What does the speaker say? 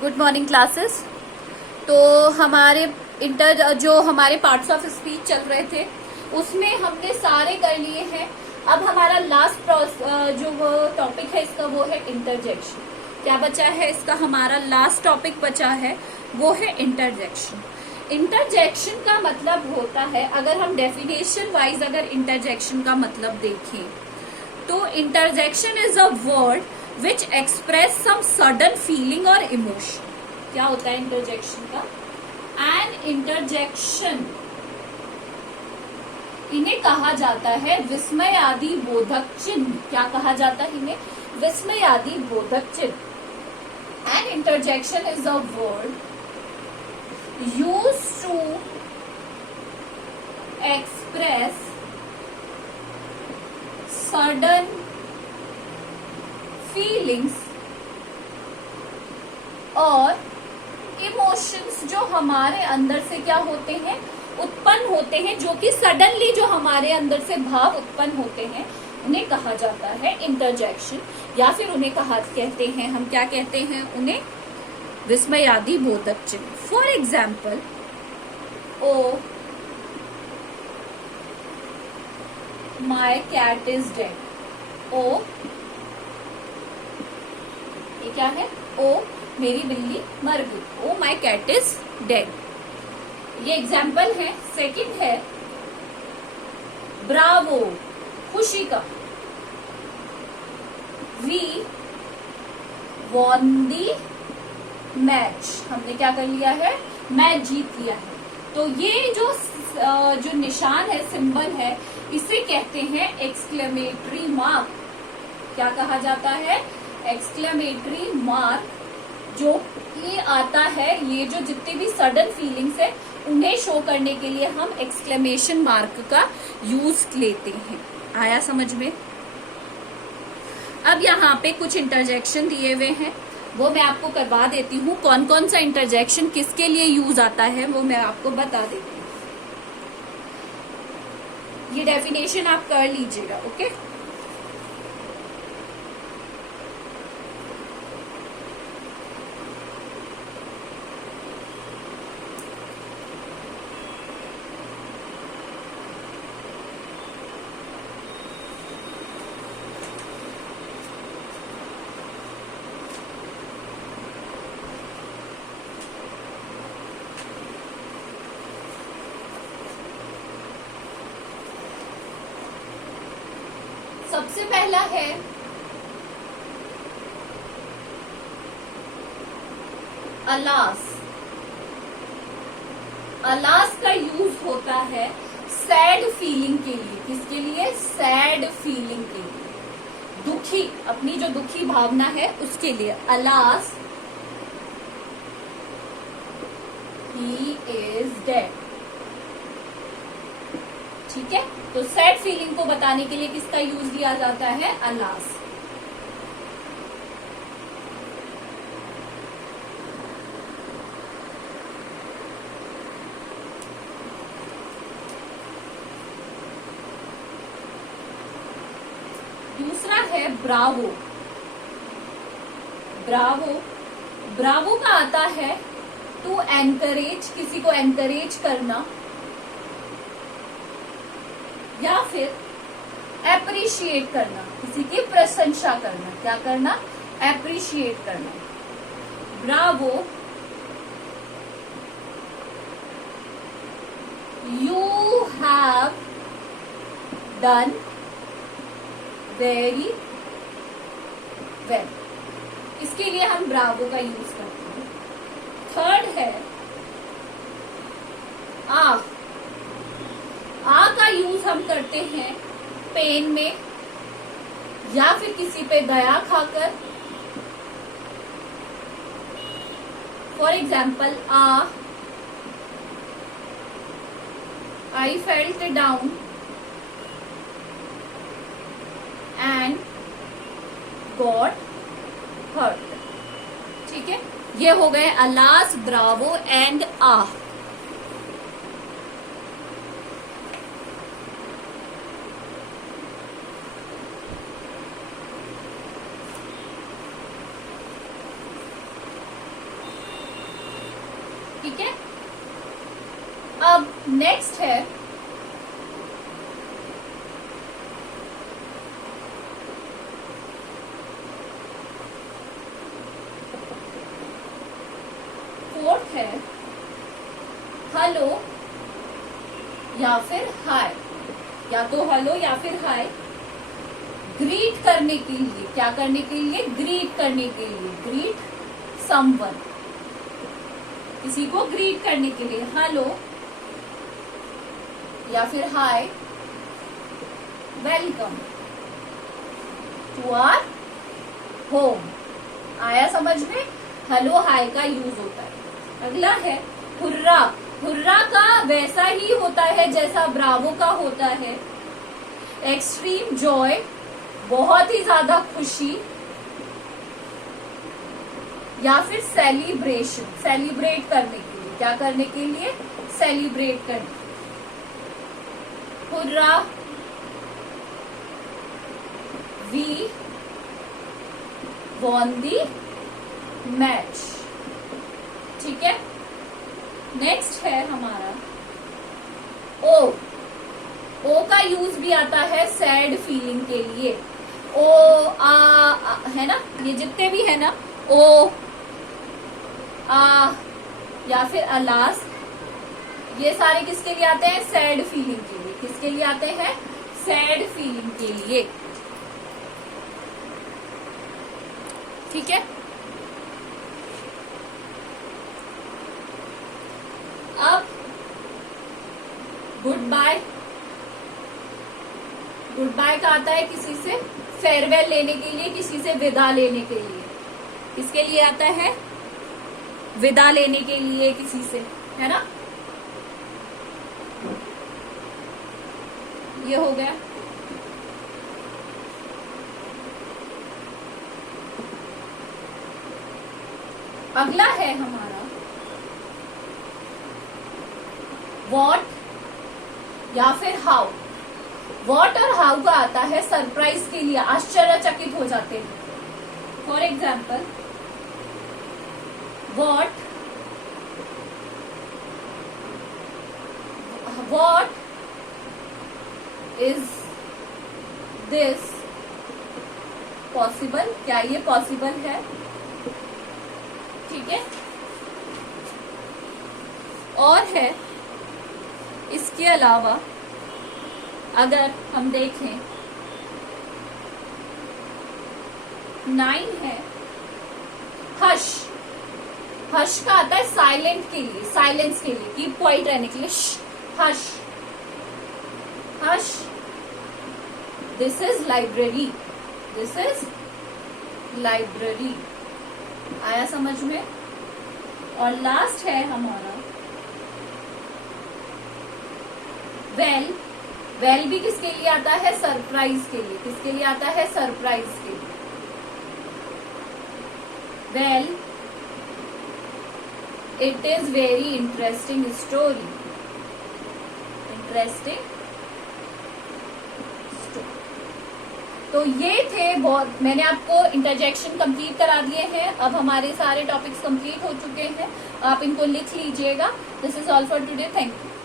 Good morning classes. तो हमारे जो हमारे पार्ट्स ऑफ स्पीच चल रहे थे उसमें हमने सारे कर लिए हैं। अब हमारा लास्ट जो वो टॉपिक है इसका वो है इंटरजेक्शन। क्या बचा है इसका? हमारा लास्ट टॉपिक बचा है वो है इंटरजेक्शन। इंटरजेक्शन का मतलब होता है, अगर हम डेफिनेशन वाइज अगर इंटरजेक्शन का मतलब देखें तो interjection is a word which express some sudden feeling और इमोशन। क्या होता है इंटरजेक्शन का? एन इंटरजेक्शन इन्हें कहा जाता है विस्मय आदि बोधक चिन्ह। क्या कहा जाता है इन्हें? विस्मय आदि बोधक चिन्ह। An interjection is a word use to express sudden feelings और इमोशंस जो हमारे अंदर से क्या होते हैं, उत्पन्न होते हैं, जो कि सडनली जो हमारे अंदर से भाव उत्पन्न होते हैं, उन्हें कहा जाता है इंटरजेक्शन। या फिर उन्हें कहते हैं, हम क्या कहते हैं उन्हें? विस्मयादि बोधक चिन्ह। For example, oh my cat is dead. ओ ये क्या है? ओ मेरी बिल्ली मर गई। Oh my cat is dead. ये एग्जाम्पल है। सेकंड है ब्रावो, खुशी का। We won the match. हमने क्या कर लिया है? मैच जीत लिया है। तो ये जो निशान है, सिंबल है, इसे कहते हैं एक्सक्लेमेटरी मार्क। क्या कहा जाता है? Exclamatory mark. जो ये आता है, ये जो जितनी भी सडन फीलिंग्स है उन्हें शो करने के लिए हम एक्सक्लेमेशन मार्क का यूज लेते हैं। आया समझ में? अब यहाँ पे कुछ इंटरजेक्शन दिए हुए हैं, वो मैं आपको करवा देती हूँ। कौन कौन सा इंटरजेक्शन किसके लिए यूज आता है वो मैं आपको बता देती हूँ। ये डेफिनेशन आप कर लीजिएगा, ओके? सबसे पहला है अलास। अलास का यूज होता है सैड फीलिंग के लिए। किसके लिए? सैड फीलिंग के लिए। दुखी, अपनी जो दुखी भावना है उसके लिए। Alas he is dead. ठीक है, तो सैड फीलिंग को बताने के लिए किसका यूज लिया जाता है? अलास। दूसरा है ब्रावो। ब्रावो, ब्रावो का आता है टू एनकरेज, किसी को एनकरेज करना, या फिर एप्रिशिएट करना, किसी की प्रशंसा करना। क्या करना? एप्रिशिएट करना। Bravo, you have done very well. इसके लिए हम ब्रावो का यूज करते हैं। थर्ड है आ। आ का यूज हम करते हैं पेन में, या फिर किसी पे दया खाकर। For example, I felt down and got hurt. ठीक है, ये हो गए अलास, ब्रावो एंड आ। ठीक है। अब नेक्स्ट है फोर्थ है हेलो या फिर हाय, या तो हेलो या फिर हाय। ग्रीट करने के लिए, क्या करने के लिए? ग्रीट करने के लिए, ग्रीट समवन, किसी को ग्रीट करने के लिए हेलो या फिर हाय, वेलकम टू आवर होम। आया समझ में? हेलो हाय का यूज होता है। अगला है हुर्रा। हुर्रा का वैसा ही होता है जैसा ब्रावो का होता है। एक्सट्रीम जॉय, बहुत ही ज्यादा खुशी, या फिर सेलिब्रेशन, सेलिब्रेट करने के लिए, क्या करने के लिए? सेलिब्रेट करने। Hurrah, we won the match. ठीक है। नेक्स्ट है हमारा ओ। ओ का यूज भी आता है सैड फीलिंग के लिए। ओ आ है ना, ये जितने भी है ना, ओ आ या फिर अलास, ये सारे किसके लिए आते हैं? सैड फीलिंग के लिए। किसके लिए आते हैं? सैड फीलिंग के लिए। ठीक है। अब गुड बाय। गुड बाय का आता है किसी से फेयरवेल लेने के लिए, किसी से विदा लेने के लिए। किसके लिए आता है? विदा लेने के लिए किसी से, है ना। ये हो गया। अगला है हमारा वॉट या फिर हाउ। वॉट और हाउ का आता है सरप्राइज के लिए, आश्चर्यचकित हो जाते हैं। For example, what is this possible, क्या ये पॉसिबल है? ठीक है। और है इसके अलावा अगर हम देखें 9 है हश। हश का आता है साइलेंट के लिए, साइलेंस के लिए, कीप क्वाइट रहने के लिए। Hush, hush. This is library, this is library. आया समझ में? और लास्ट है हमारा वेल। वेल भी किसके लिए आता है? सरप्राइज के लिए। किसके लिए आता है? सरप्राइज के लिए। Well it is very interesting story. Interesting story. तो ये थे बहुत, मैंने आपको इंटरजेक्शन कंप्लीट करा दिए हैं। अब हमारे सारे टॉपिक्स कंप्लीट हो चुके हैं, आप इनको लिख लीजिएगा। This is all for today. Thank you.